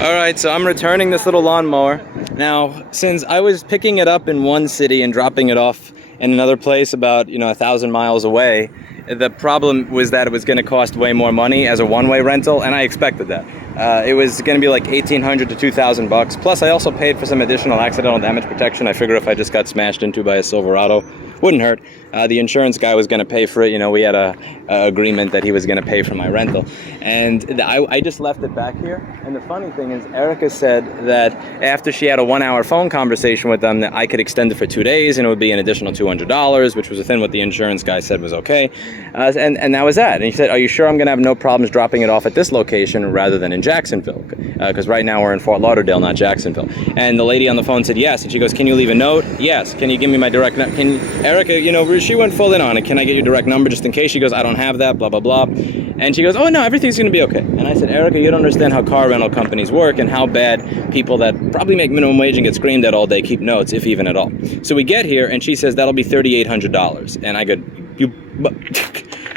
All right, so I'm returning this little lawnmower. Now, since I was picking it up in one city and dropping it off in another place about, 1,000 miles away, the problem was that it was going to cost way more money as a one-way rental, and I expected that. It was going to be like $1,800 to $2,000 plus. I also paid for some additional accidental damage protection. I figured if I just got smashed into by a Silverado, wouldn't hurt. The insurance guy was going to pay for it. We had a agreement that he was going to pay for my rental, and I just left it back here. And the funny thing is, Erica said that after she had a 1-hour phone conversation with them, that I could extend it for 2 days, and it would be an additional $200, which was within what the insurance guy said was okay. And that was that. And he said, "Are you sure I'm going to have no problems dropping it off at this location rather than in Jacksonville? Because right now we're in Fort Lauderdale, not Jacksonville." And the lady on the phone said yes. And she goes, "Can you leave a note?" "Yes." "Can you give me my direct number?" Erica, she went full in on it. "Can I get your direct number just in case?" She goes, "I don't have that, blah, blah, blah." And she goes, "Oh, no, everything's going to be okay." And I said, "Erica, you don't understand how car rental companies work and how bad people that probably make minimum wage and get screamed at all day keep notes, if even at all." So we get here, and she says, "That'll be $3,800. And I go,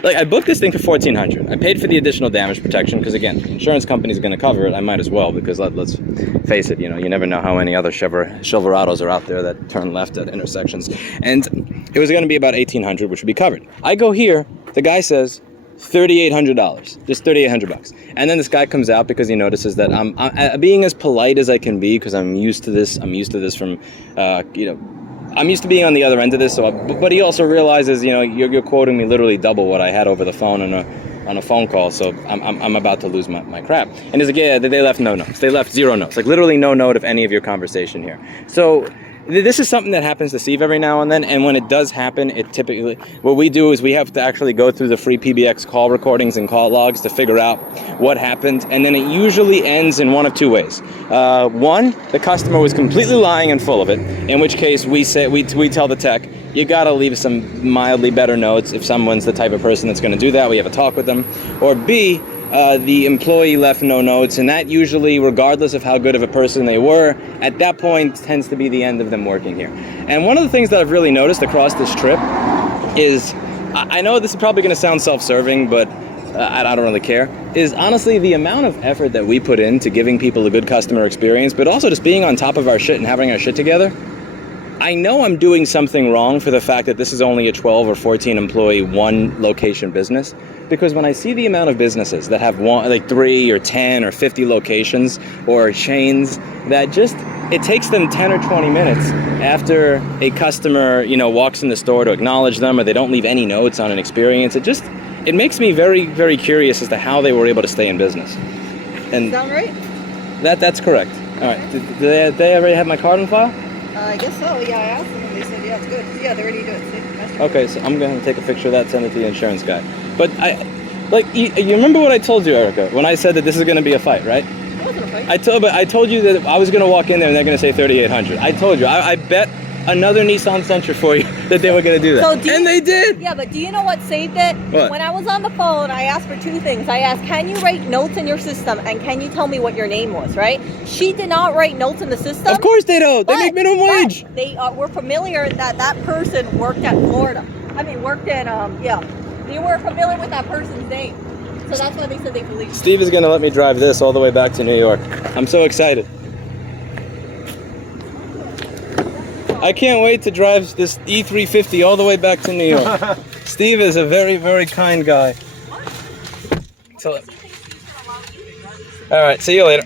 I booked this thing for $1,400. I paid for the additional damage protection because, again, the insurance company's going to cover it. I might as well because let's face it, you never know how many other Silverados are out there that turn left at intersections. And it was going to be about $1,800, which would be covered. I go here, the guy says $3,800, just $3,800. And then this guy comes out because he notices that I'm being as polite as I can be because I'm used to this. I'm used to this from, I'm used to being on the other end of this, but he also realizes, you're quoting me literally double what I had over the phone on a phone call, so I'm about to lose my crap. And he's like, "Yeah, they left no notes. They left 0 notes, like literally no note of any of your conversation here." So this is something that happens to Steve every now and then, and when it does happen, it typically, what we do is we have to actually go through the free PBX call recordings and call logs to figure out what happened, and then it usually ends in one of two ways. One, the customer was completely lying and full of it, in which case we tell the tech, "You gotta leave some mildly better notes." If someone's the type of person that's gonna do that, we have a talk with them. Or B, the employee left no notes, and that usually, regardless of how good of a person they were, at that point tends to be the end of them working here. And one of the things that I've really noticed across this trip is, I know this is probably going to sound self-serving, but I don't really care, is honestly the amount of effort that we put into giving people a good customer experience, but also just being on top of our shit and having our shit together. I know I'm doing something wrong for the fact that this is only a 12 or 14 employee, one location business, because when I see the amount of businesses that have 3 or 10 or 50 locations or chains that just, it takes them 10 or 20 minutes after a customer, walks in the store to acknowledge them, or they don't leave any notes on an experience. It makes me very, very curious as to how they were able to stay in business. And sound right? That's correct. All right. Did they already have my card on file? I guess so. Yeah, I asked them and they said, yeah, it's good. Yeah, they already do it. Okay, so I'm going to take a picture of that, send it to the insurance guy. But you remember what I told you, Erica, when I said that this is going to be a fight, right? It wasn't a fight. I told you that I was going to walk in there and they're going to say $3,800. I told you. I bet another Nissan Sentra for you that they were going to do that. And they did. Yeah, but do you know what saved it? What? When I was on the phone, I asked for 2 things. I asked, can you write notes in your system, and can you tell me what your name was, right? She did not write notes in the system. Of course they don't. They make minimum wage. They were familiar that person worked at Florida. Worked at, They were familiar with that person's name. So that's why they said they believed. Steve is going to let me drive this all the way back to New York. I'm so excited. I can't wait to drive this E350 all the way back to New York. Steve is a very, very kind guy. All right, see you later.